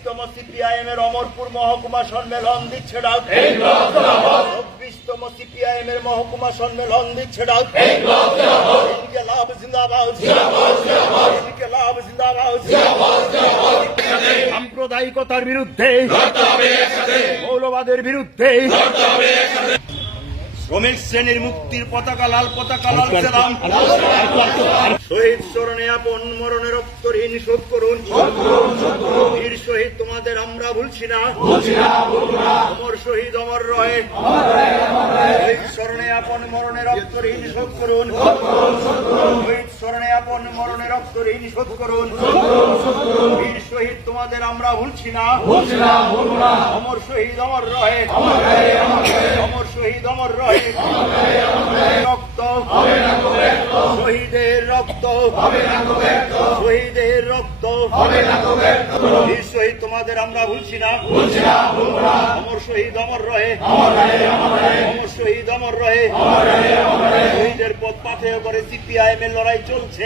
26তম CPIM এর অমরপুর মহকুমা সম্মেলন দিচ্ছে ডাক, 26তম সিপিআইএম এর মহকুমা সম্মেলন দিচ্ছে ডাক। ইনকিলাব জিন্দাবাদ, ইনকিলাব জিন্দাবাদ। সাম্প্রদায়িকতার বিরুদ্ধে, মৌলবাদের বিরুদ্ধে, শ্রমিক শ্রেণীর মুক্তির পতাকা লাল সালাম। শহীদ স্মরণে আপন মরণের রক্ত ঋণ শোধ করুন। বীর শহীদ তোমাদের আমরা ভুলছি না, অমর শহীদ অমর রয়ে। শহীদ স্মরণে আপন মরণের রক্ত ঋণ শোধ করুন। শহীদ স্মরণে আপন মরণের রক্ত ঋণ শোধ করুন। বীর শহীদ তোমাদের আমরা ভুলছি না, অমর শহীদ অমর রয়ে। অমর শহীদ অমর রয়ে। রক্ত শহীদের রক্ত, শহীদের রক্ত। বীর শহীদ তোমাদের আমরা ভুলছি না, অমর শহীদ অমর রয়ে। অমর শহীদ অমর রয়ে। শহীদের পথ পাথেয় করে সিপিআইএম এর লড়াই চলছে,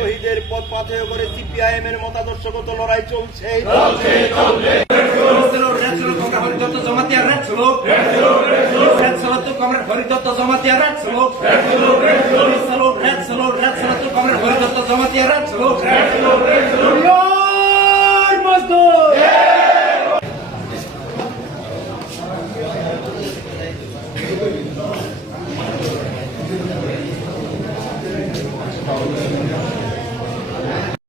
শহীদের পথ পাথেয় করে সিপিআইএম এর মতাদর্শগত লড়াই চলছে। Haridatta Jamatia red salute, red salute তো comrade Haridatta Jamatia red salute, red salute, red salute, red salute, red salute তো comrade Haridatta Jamatia red salute, red salute, red salute. মজদুর